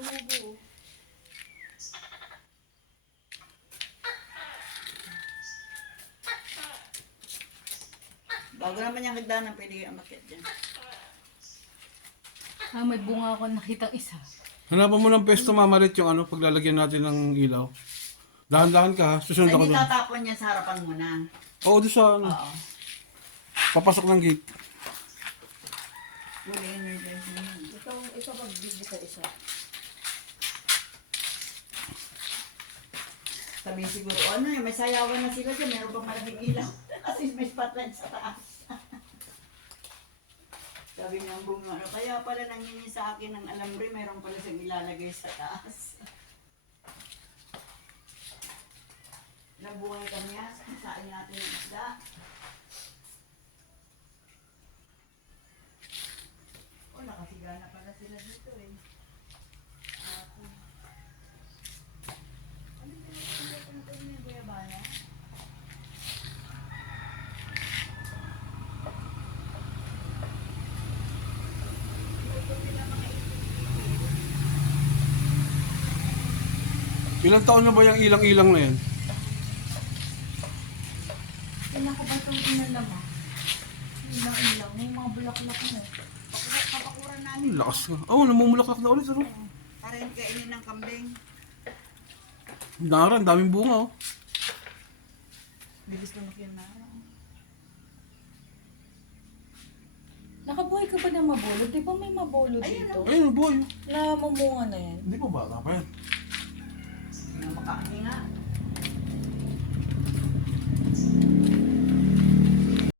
tumubo. Bago naman yung hagdanan, pwede kayo umakyat dyan. Ah, may bunga ako nakitang isa. Hanapan mo ng pesto mamalit yung ano, paglalagyan natin ng ilaw. Dahan-dahan ka ha, susunod Saan ako yung doon. tatapon niya sa harapan muna? Oo, doon sa ano, Oo. papasok ng gate. Fully energized na yun. Ito pagbibig sa isa. Sabi siguro, ano yun, may sayawan na sila dyan, meron pang malaking ilaw. Kasi may spotlight sa taas. Sabi niya ang bunga, ano, kaya pala nangingi sa akin ng alambre, meron pala siyang ilalagay sa taas. Nabuhay kami yan, sain natin yung isda. O, nakasigana pala sila dito eh. Ano yung tayo yung guyabana? Ilang taon na ba yung ilang-ilang na yan? Kailan ko ba itong inalama? Ilang-ilang. May mga bulaklak na. Kapakuran namin. Ang lakas nga. Oo, namumulaklak na ulit. Ano? Para hindi kainin ng kambing. Naran, daming bunga oh. Bilis na yun na. Nakabuhay ka ba ng mabolod? Di ba may mabolod Ayun, dito? Ayun, boy. Na mamunga na yan. Hindi pa bata pa yan. Hindi na makahinga.